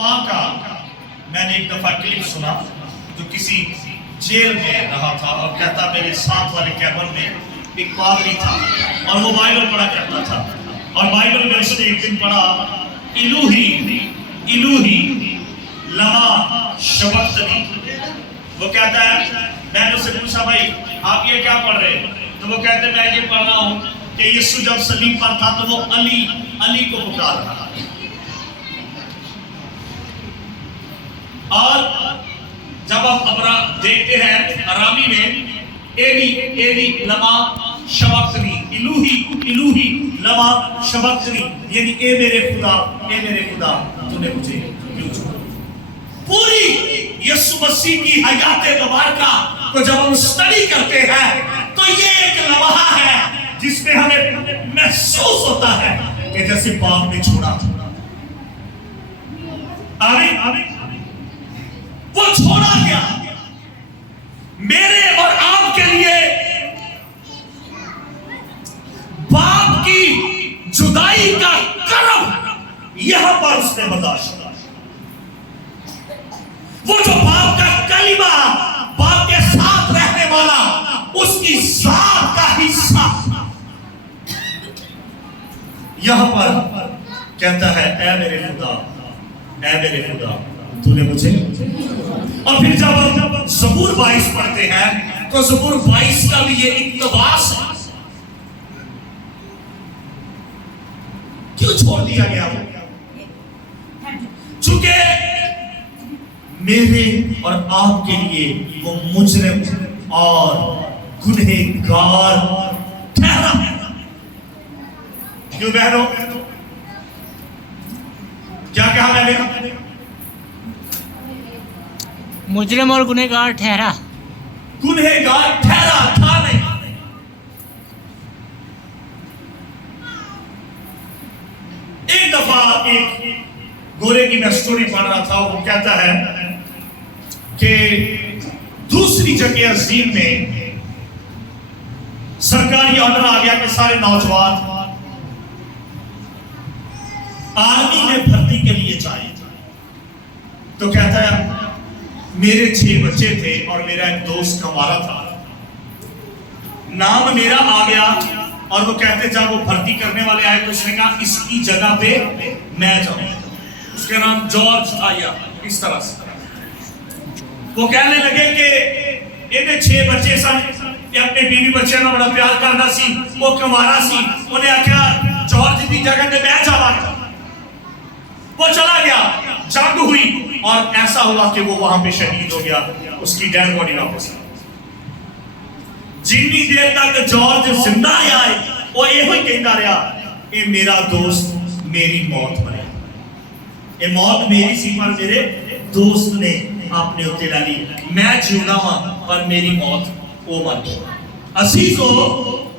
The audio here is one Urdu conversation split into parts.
ماں کا میں نے ایک دفعہ کلپ سنا جو کسی جیل میں رہا تھا اور کہتا میرے ساتھ والے کیبن میں ایک پادری تھا اور وہ بائبل پڑھا کرتا تھا اور بائبل میں اس نے ایک دن پڑھا الوہی لما شبقتنی. وہ کہتا ہے میں نے اسے پوچھا بھائی آپ یہ کیا پڑھ رہے ہیں؟ تو وہ کہتے ہیں میں یہ پڑھ رہا ہوں کہ یسوع جب صلیب پر تھا تو وہ علی کو پکار رہا اور جب آپ ابرا دیکھتے ہیں ارامی میں ایلی لما شبقتنی الوہی لما شبقتنی یعنی اے میرے خدا تو نے مجھے کیوں چھوڑا. پوری یسوع مسیح کی حیات مبارکہ کو جب ہم اسٹڈی کرتے ہیں تو یہ ایک لمحہ ہے جس میں ہمیں محسوس ہوتا ہے کہ جیسے باپ نے چھوڑا. آمین. وہ چھوڑا گیا میرے اور آپ کے لیے. باپ کی جدائی کا کرم یہاں پر اس نے برداشت کیا. وہ جو باپ کا کلمہ باپ کے ساتھ رہنے والا اس کی ذات کا حصہ یہاں پر کہتا ہے اے میرے خدا تو نے مجھے. اور پھر جب ہم زبور 22 پڑھتے ہیں تو زبور 22 کا بھی یہ اقتباس ہے. کیوں چھوڑ دیا گیا؟ چونکہ میرے اور آپ کے لیے وہ مجرم اور گنہگار ٹھہرا. کیوں بہنوں؟ کیا کہا میں نے؟ مجرم اور گنہگار ٹھہرا. گنہگار ٹھہرا تھا نہیں. ایک دفعہ ایک گورے کی میں سٹوری پڑھ رہا تھا. وہ کہتا ہے کہ دوسری جنگ عظیم میں سرکاری آرڈر آ گیا کہ سارے نوجوان آرمی میں بھرتی کے لیے جائیں. تو کہتا ہے میرے 6 بچے تھے اور میرا ایک دوست کمارا تھا. نام میرا آ گیا اور وہ کہتے جب وہ بھرتی کرنے والے آئے تو اس نے کہا اس کی جگہ پہ میں جاؤں. اس کا نام جارج تھا یا اس طرح سے. وہ کہنے لگے کہ انہیں 6 بچے سن کہ اپنے بیوی بچے میں بڑا پیار کرنا سی. وہ کمارا سی. انہیں آکھا جارج دی جگہ پہ میں جاؤں. وہ چلا گیا. جنگ ہوئی اور ایسا ہوا کہ وہ وہاں پہ شہید ہو گیا. اس کی ڈیڈ باڈی واپس آئی. جتنی دیر تک جارج زندہ آئے وہ یہ کہتا رہا اے میرا دوست میری موت مرے. اے موت میری سی پر میرے دوست نے اپنے اتنے لے لی. میں جیونا ہوں پر میری موت وہ مر گئی. عزیزو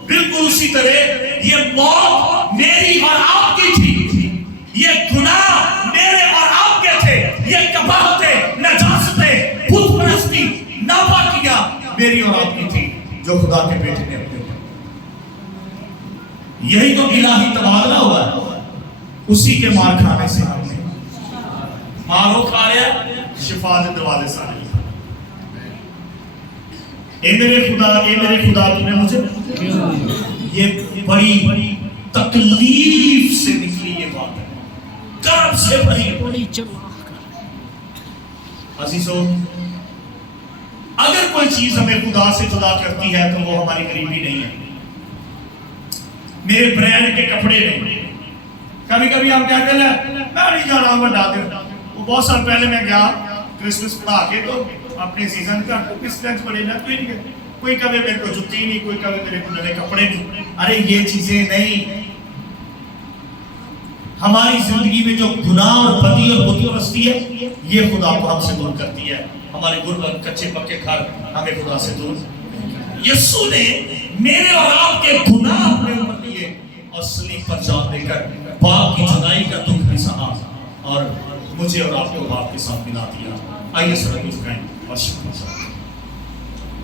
بالکل اسی طرح یہ موت میری اور آپ کی تھی. یہ گناہ میرے اور آپ کے تھے. یہ کباہتیں نجاستیں بت پرستی ناپاکیاں میری اور آپ کی تھی جو خدا کے بیٹے نے اپنے اوپر. یہی تو الہی تبادلہ ہوا ہے. اسی کے مار کھانے سے ہم نے مارو کھا لیا شفا دے دروازے سارے. اے میرے خدا تو نے مجھے. یہ بڑی تکلیف سے نکلی یہ بات ہے. کرب سے بھری. عزیزو اگر کوئی چیز ہمیں خدا سے جدا کرتی ہے تو وہ ہماری قریبی نہیں ہے. میرے برانڈ کے کپڑے نہیں. کبھی کبھی ہم کہتے ہیں میں نہیں جا رہا ہوں بڑھا دے. وہ بہت سال پہلے میں گیا کرسمس پڑھا کے تو اپنے سیزن کا کس لینس پڑے نا کوئی نہیں. کوئی کبھی میرے کو جُتی نہیں. کوئی کبھی میرے کو نئے کپڑے نہیں. ارے یہ چیزیں نہیں. ہماری زندگی میں جو گناہ اور بدی اور بت پرستی ہے یہ خدا کو ہم سے دور کرتی ہے. ہمارے غربت کچے پکے گھر ہمیں خدا سے دور. یسوع نے میرے اور آپ کے گناہ اپنے اوپر لیے اور صلیب پر جان دے کر باپ کی جدائی کا دکھ بھی سہا اور مجھے اور آپ کو باپ کے ساتھ ملا دیا. آئیے سر جھکائیں اور شکر